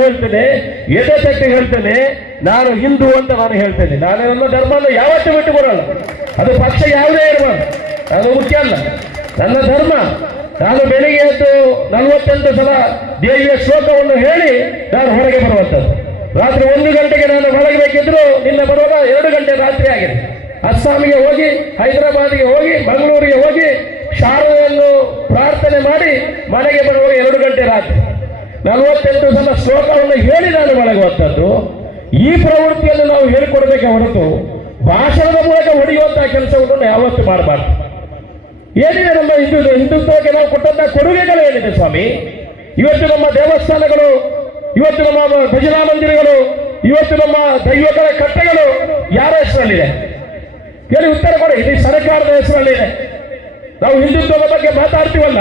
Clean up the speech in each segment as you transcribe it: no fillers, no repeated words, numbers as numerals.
ಹೇಳ್ತೇನೆ, ಎದೆ ತಟ್ಟಿ ಹೇಳ್ತೇನೆ, ನಾನು ಹಿಂದೂ ಅಂತ ನಾನು ಹೇಳ್ತೇನೆ. ನಾನು ನನ್ನ ಧರ್ಮವನ್ನು ಯಾವತ್ತೂ ಬಿಟ್ಟು ಬರೋಲ್ಲ. ಅದು ಪಕ್ಷ ಯಾವುದೇ ಇರಬಾರ್ದು, ಅದು ಮುಖ್ಯ ಅಲ್ಲ. ನನ್ನ ಧರ್ಮ. ನಾನು ಬೆಳಿಗ್ಗೆ ಎದ್ದು 48 ಸಲ ದೇವಿಯ ಶ್ಲೋಕವನ್ನು ಹೇಳಿ ನಾನು ಹೊರಗೆ ಬರುವಂಥದ್ದು. ರಾತ್ರಿ 1 ಗಂಟೆಗೆ ನಾನು ಮಲಗಬೇಕಿದ್ರು ನಿನ್ನ ಬರುವಾಗ 2 ಗಂಟೆ ರಾತ್ರಿ ಆಗಿದೆ. ಅಸ್ಸಾಮಿಗೆ ಹೋಗಿ, ಹೈದರಾಬಾದ್ಗೆ ಹೋಗಿ, ಮಂಗಳೂರಿಗೆ ಹೋಗಿ ಶಾರದೆಯನ್ನು ಪ್ರಾರ್ಥನೆ ಮಾಡಿ ಮನೆಗೆ ಬರುವಾಗ 2 ಗಂಟೆ ರಾತ್ರಿ 48 ಸಲ ಶ್ಲೋಕವನ್ನು ಹೇಳಿ ನಾನು ಮಲಗುವಂಥದ್ದು. ಈ ಪ್ರವೃತ್ತಿಯನ್ನು ನಾವು ಹೇಳಿಕೊಡ್ಬೇಕೆ ಹೊರತು ಭಾಷಣದ ಮೂಲಕ ಹೊಡೆಯುವಂತಹ ಕೆಲಸವನ್ನು ಯಾವತ್ತೂ ಮಾಡಬಾರ್ದು. ಏನಿದೆ ನಮ್ಮ ಹಿಂದುತ್ವಕ್ಕೆ ನಾವು ಕೊಟ್ಟಂತಹ ಕೊಡುಗೆಗಳು ಏನಿದೆ ಸ್ವಾಮಿ? ಇವತ್ತು ನಮ್ಮ ದೇವಸ್ಥಾನಗಳು, ಇವತ್ತು ನಮ್ಮ ಭಜನಾ ಮಂದಿರಗಳು, ಇವತ್ತು ನಮ್ಮ ದೈವಗಳ ಕಟ್ಟೆಗಳು ಯಾರ ಹೆಸರಲ್ಲಿದೆ? ಕೇಳಿ ಉತ್ತರ ಕೊಡಿ. ಇದು ಸರ್ಕಾರದ ಹೆಸರಲ್ಲಿದೆ. ನಾವು ಹಿಂದುತ್ವದ ಬಗ್ಗೆ ಮಾತಾಡ್ತೀವಲ್ಲ,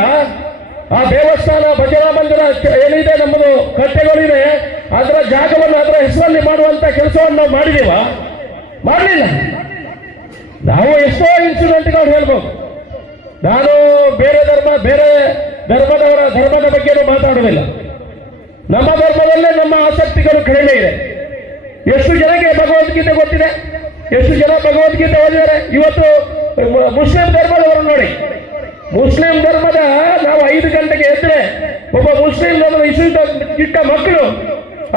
ಆ ದೇವಸ್ಥಾನ, ಭಜನಾ ಮಂದಿರ ಏನಿದೆ, ನಮ್ಮದು ಕಟ್ಟೆಗಳಿವೆ, ಅದರ ಜಾಗವನ್ನು ಅದರ ಹೆಸರಲ್ಲಿ ಮಾಡುವಂತ ಕೆಲಸವನ್ನು ನಾವು ಮಾಡಿದೀವ? ಮಾಡಲಿಲ್ಲ. ನಾವು ಎಷ್ಟೋ ಇನ್ಸಿಡೆಂಟ್ಗಳು ಹೇಳ್ಬೋದು. ನಾನು ಬೇರೆ ಧರ್ಮದವರ ಧರ್ಮದ ಬಗ್ಗೆ ಮಾತಾಡುವುದಿಲ್ಲ. ನಮ್ಮ ಧರ್ಮದಲ್ಲೇ ನಮ್ಮ ಆಸಕ್ತಿಗಳು ಕಡಿಮೆ ಇದೆ. ಎಷ್ಟು ಜನಕ್ಕೆ ಭಗವದ್ಗೀತೆ ಗೊತ್ತಿದೆ? ಎಷ್ಟು ಜನ ಭಗವದ್ಗೀತೆ ಓದಿದ್ದಾರೆ? ಇವತ್ತು ಮುಸ್ಲಿಂ ಧರ್ಮದವರು ನೋಡಿ, ಮುಸ್ಲಿಂ ಧರ್ಮದ ನಾವು 5 ಗಂಟೆಗೆ ಎದ್ರೆ ಒಬ್ಬ ಮುಸ್ಲಿಂ ಧರ್ಮದ ಚಿಕ್ಕ ಮಕ್ಕಳು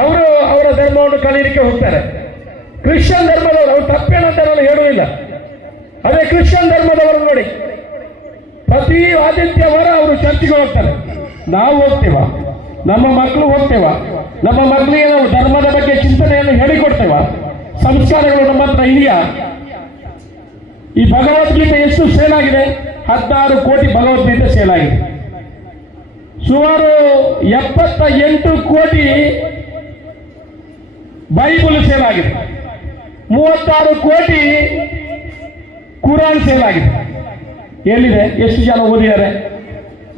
ಅವರು ಅವರ ಧರ್ಮವನ್ನು ಕಲಿಯಲಿಕ್ಕೆ ಹೋಗ್ತಾರೆ. ಕ್ರಿಶ್ಚಿಯನ್ ಧರ್ಮದವರು, ಅವ್ರು ತಪ್ಪೇನಂತ ನಾನು ಹೇಳುವುದಿಲ್ಲ. ಅದೇ ಕ್ರಿಶ್ಚಿಯನ್ ಧರ್ಮದವರು ನೋಡಿ, ಪ್ರತಿ ಆದಿತ್ಯವಾರ ಅವರು ಚರ್ಚಿಗೆ ಹೋಗ್ತಾರೆ. ನಾವು ಹೋಗ್ತೇವ? ನಮ್ಮ ಮಕ್ಕಳು ಹೋಗ್ತೇವ? ನಮ್ಮ ಮಕ್ಕಳಿಗೆ ನಾವು ಧರ್ಮದ ಬಗ್ಗೆ ಚಿಂತನೆಯನ್ನು ಹೇಳಿಕೊಡ್ತೇವ? ಸಂಸ್ಕಾರಗಳು ನಮ್ಮ ಹತ್ರ ಇದೆಯಾ? ಈ ಭಗವದ್ಗೀತೆ ಎಷ್ಟು ಸೇಲ್ ಆಗಿದೆ? 16 ಕೋಟಿ ಭಗವದ್ಗೀತೆ ಸೇಲ್ ಆಗಿದೆ. ಸುಮಾರು 78 ಕೋಟಿ ಬೈಬಲ್ ಸೇಲ್ ಆಗಿದೆ. 36 ಕೋಟಿ ಕುರಾನ್ ಸೇಲ್ ಆಗಿದೆ. ಎಲ್ಲಿದೆ? ಎಷ್ಟು ಜನ ಓದಿದ್ದಾರೆ?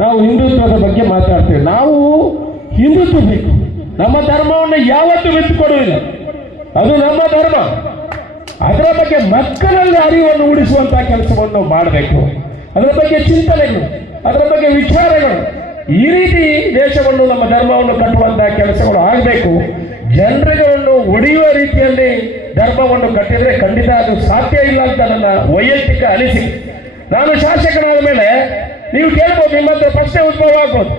ನಾವು ಹಿಂದುತ್ವದ ಬಗ್ಗೆ ಮಾತಾಡ್ತೇವೆ. ನಾವು ಹಿಂದುತ್ವ ಬೇಕು. ನಮ್ಮ ಧರ್ಮವನ್ನು ಯಾವತ್ತೂ ಬಿಟ್ಟುಕೊಡುವುದಿಲ್ಲ. ಅದು ನಮ್ಮ ಧರ್ಮ. ಅದರ ಬಗ್ಗೆ ಮಕ್ಕಳಲ್ಲಿ ಅರಿವನ್ನು ಮೂಡಿಸುವಂತಹ ಕೆಲಸವನ್ನು ಮಾಡಬೇಕು. ಅದರ ಬಗ್ಗೆ ಚಿಂತನೆಗಳು, ಅದರ ಬಗ್ಗೆ ವಿಚಾರಗಳು, ಈ ರೀತಿ ದೇಶವನ್ನು, ನಮ್ಮ ಧರ್ಮವನ್ನು ಕಟ್ಟುವಂತಹ ಕೆಲಸಗಳು ಆಗಬೇಕು. ಜನರುಗಳನ್ನು ಒಡೆಯುವ ರೀತಿಯಲ್ಲಿ ಧರ್ಮವನ್ನು ಕಟ್ಟಿದ್ರೆ ಖಂಡಿತ ಅದು ಸಾಧ್ಯ ಇಲ್ಲ ಅಂತ ನನ್ನ ವೈಯಕ್ತಿಕ ಅನಿಸಿಕೆ. ನಾನು ಶಾಸಕನಾದ ಮೇಲೆ ನೀವು ಕೇಳ್ಬೋದು, ನಿಮ್ಮ ಹತ್ರ ಪ್ರಶ್ನೆ ಉದ್ಭವ ಆಗ್ಬೋದು.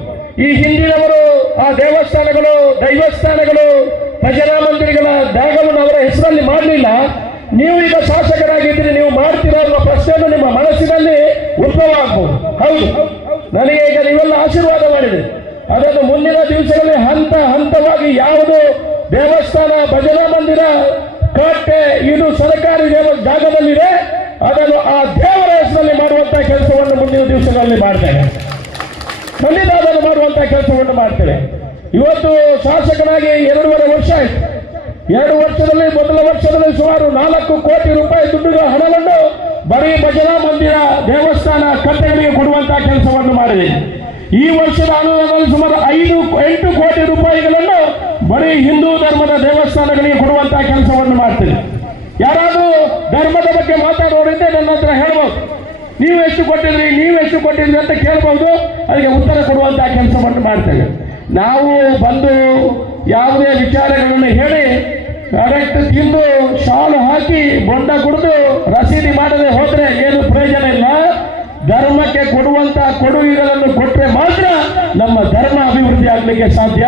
ಈ ಹಿಂದಿನವರು ಆ ದೇವಸ್ಥಾನಗಳು, ದೈವಸ್ಥಾನಗಳು, ಭಜನಾ ಮಂದಿರಗಳ ಜಾಗವನ್ನು ಅವರ ಹೆಸರಲ್ಲಿ ಮಾಡಲಿಲ್ಲ, ನೀವು ಈಗ ಶಾಸಕರಾಗಿದ್ರೆ ನೀವು ಮಾಡ್ತೀರಾ ಅನ್ನೋ ಪ್ರಶ್ನೆಯನ್ನು ನಿಮ್ಮ ಮನಸ್ಸಿನಲ್ಲಿ ಉದ್ಭವ ಆಗ್ಬೋದು. ಹೌದು, ನನಗೆ ಈಗ ನೀವೆಲ್ಲ ಆಶೀರ್ವಾದ ಮಾಡಿದೆ. ಅದನ್ನು ಮುಂದಿನ ದಿವಸಗಳಲ್ಲಿ ಹಂತ ಹಂತವಾಗಿ ಯಾವುದು ದೇವಸ್ಥಾನ, ಭಜನಾ ಮಂದಿರ, ಕಟ್ಟೆ ಇದು ಸರ್ಕಾರಿ ಜಾಗದಲ್ಲಿದೆ, ಅದನ್ನು ಆ ದೇವರ ಹೆಸರಲ್ಲಿ ಮಾಡುವಂತಹ ಕೆಲಸವನ್ನು ಮುಂದಿನ ದಿವಸಗಳಲ್ಲಿ ಮಾಡ್ತೇನೆ. ಖಂಡಿತ ಅದನ್ನು ಮಾಡುವಂತಹ ಕೆಲಸವನ್ನು ಮಾಡ್ತೇವೆ. ಇವತ್ತು ಶಾಸಕನಾಗಿ 2.5 ವರ್ಷ ಆಯಿತು. 2 ವರ್ಷದಲ್ಲಿ, ಮೊದಲ ವರ್ಷದಲ್ಲಿ ಸುಮಾರು 4 ಕೋಟಿ ರೂಪಾಯಿ ದುಡ್ಡುಗಳ ಹಣವನ್ನು ಬರೀ ಭಜನಾ ಮಂದಿರ, ದೇವಸ್ಥಾನ, ಕಟ್ಟೆಗಳಿಗೆ ಕೊಡುವಂತಹ ಕೆಲಸವನ್ನು ಮಾಡಿದೆ. ಈ ವರ್ಷದ ಅನುದಾನದಲ್ಲಿ ಸುಮಾರು 5-8 ಕೋಟಿ ರೂಪಾಯಿಗಳನ್ನು ಬರೀ ಹಿಂದೂ ಧರ್ಮದ ದೇವಸ್ಥಾನಗಳಿಗೆ ಕೊಡುವಂತಹ ಕೆಲಸವನ್ನು ಮಾಡ್ತೇನೆ. ಯಾರಾದರೂ ಧರ್ಮದ ಬಗ್ಗೆ ಮಾತಾಡೋರಿದ್ದೆ ನನ್ನ ಹತ್ರ ಹೇಳ್ಬೋದು, ನೀವು ಎಷ್ಟು ಕೊಟ್ಟಿದ್ರಿ ಅಂತ ಕೇಳಬಹುದು. ಅದಕ್ಕೆ ಉತ್ತರ ಕೊಡುವಂತಹ ಕೆಲಸವನ್ನು ಮಾಡ್ತೇವೆ. ನಾವು ಬಂದು ಯಾವುದೇ ವಿಚಾರಗಳನ್ನು ಹೇಳಿ ಕರೆಕ್ಟ್ ತಿಂದು ಶಾಲು ಹಾಕಿ ಬೊಂಡ ಕುಡಿದು ರಸೀದಿ ಮಾಡದೆ ಹೋದ್ರೆ ಏನು ಪ್ರಯೋಜನ ಇಲ್ಲ. ಧರ್ಮಕ್ಕೆ ಕೊಡುವಂತಹ ಕೊಡುಗೆಗಳನ್ನು ಕೊಟ್ಟರೆ ಮಾತ್ರ ನಮ್ಮ ಧರ್ಮ ಅಭಿವೃದ್ಧಿ ಆಗಲಿಕ್ಕೆ ಸಾಧ್ಯ.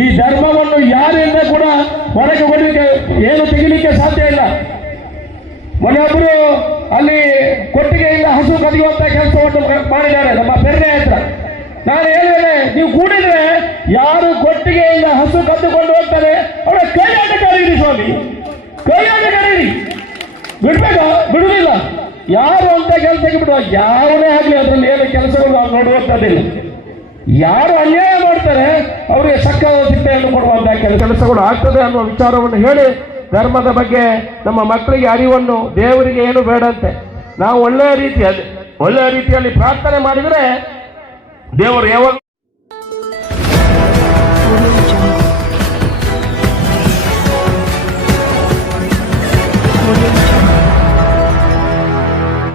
ಈ ಧರ್ಮವನ್ನು ಯಾರಿಂದ ಕೂಡ ಹೊರಗೆ ಕೊಡಲಿಕ್ಕೆ, ಏನು ತೆಗಿಲಿಕ್ಕೆ ಸಾಧ್ಯ ಇಲ್ಲ. ಮೊನ್ನೊಬ್ಬರು ಅಲ್ಲಿ ಕೊಟ್ಟಿಗೆಯಿಂದ ಹಸು ಕದಿಯುವಂತ ಕೆಲಸವನ್ನು ಮಾಡಿದ್ದಾರೆ ನಮ್ಮ ಬೆರ್ರೆ ಹತ್ರ. ನಾನು ಹೇಳಿದ್ದೇನೆ, ನೀವು ಕೂಡಿದ್ರೆ ಯಾರು ಕೊಟ್ಟಿಗೆಯಿಂದ ಹಸು ಕದ್ದುಕೊಂಡು ಹೋಗ್ತಾರೆ ಅವರ ಕೈಯಾಟ ಕರೀರಿ ಸ್ವಾಮಿ, ಕೈಯಾಟ ಕರೀರಿ. ಬಿಡ್ಬೇಕಾ? ಬಿಡುವುದಿಲ್ಲ. ಯಾರು ಅಂತ ಕೆಲಸಕ್ಕೆ ಬಿಡುವ, ಯಾವನೇ ಆಗಲಿ ಅದರಲ್ಲಿ ಏನು ಕೆಲಸಗಳು ನಾವು ನೋಡುವಂಥದ್ದಿಲ್ಲ. ಯಾರು ಅನ್ಯಾಯ ಮಾಡ್ತಾರೆ ಅವರಿಗೆ ಸಕ್ಕದ ಶಿಕ್ಷೆಯನ್ನು ಕೊಡುವಂತಹ ಕೆಲಸಗಳು ಆಗ್ತದೆ ಅನ್ನುವ ವಿಚಾರವನ್ನು ಹೇಳಿ, ಧರ್ಮದ ಬಗ್ಗೆ ನಮ್ಮ ಮಕ್ಕಳಿಗೆ ಅರಿವನ್ನು, ದೇವರಿಗೆ ಏನು ಬೇಡಂತೆ ನಾವು ಒಳ್ಳೆಯ ರೀತಿಯಲ್ಲಿ ಪ್ರಾರ್ಥನೆ ಮಾಡಿದರೆ ದೇವರು ಯಾವಾಗ